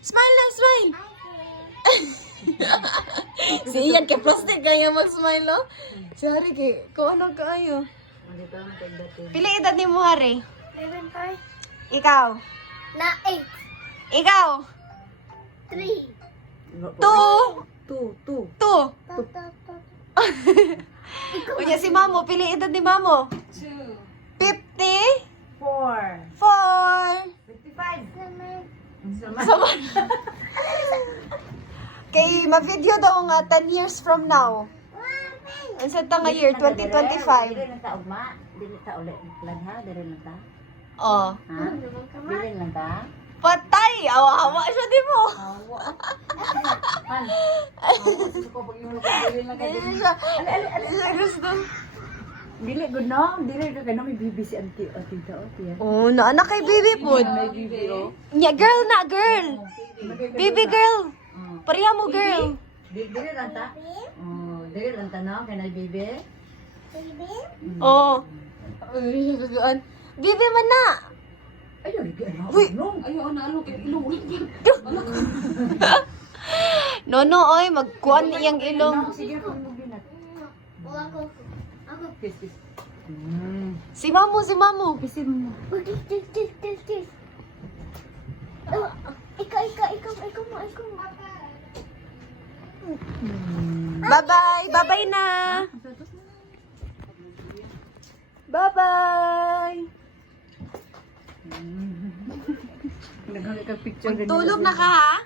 Smile lang, smile. Si Ian kay plastic kaya mag-smile, no? Si Hari kay, kung ano kaayo. Pili edad ni mo, Hari? 11 pa. Ikaw? Na 8. Ikaw? 3. 2? 2. Kunya si Mamo, pili edad ni Mamo? 2. 50? 4. 4? 55. Sama. Kay ma-video daw nga 10 years from now. Ang sa nga year, 2025. Dili lang ta ugma. Dili ta ulit lang ha. Dili lang ta. Oh. Ha? Dili lang ta. Patay! Awa-awa siya, di mo. Awa. Man. Gusto ko pag yung dili lang ka. Hindi siya. Hindi siya gusto. Dili good no. Dili ka kay may bibi si auntie tita o tiya. Oh, naanak kay baby po. May bibi o. Nya, girl na, girl. Baby girl. Pariha mo, girl. Dili lang ta. Oh, dili lang ta no kay na bibi. Oh. Ay, gustuan. Baby man na. Ayo di ano. Uy. Ayo na alo kay ilong. Nono, oy, magkuhan niyang ilong. Sige ko mo binat. Ako. Kiss kiss. Si Mamo, si Mamo. Kisin mo. Tis. Ikaw mo. Bye-bye. Bye-bye na. Bye-bye. Naghanap ka picture Tulog na ka, ha?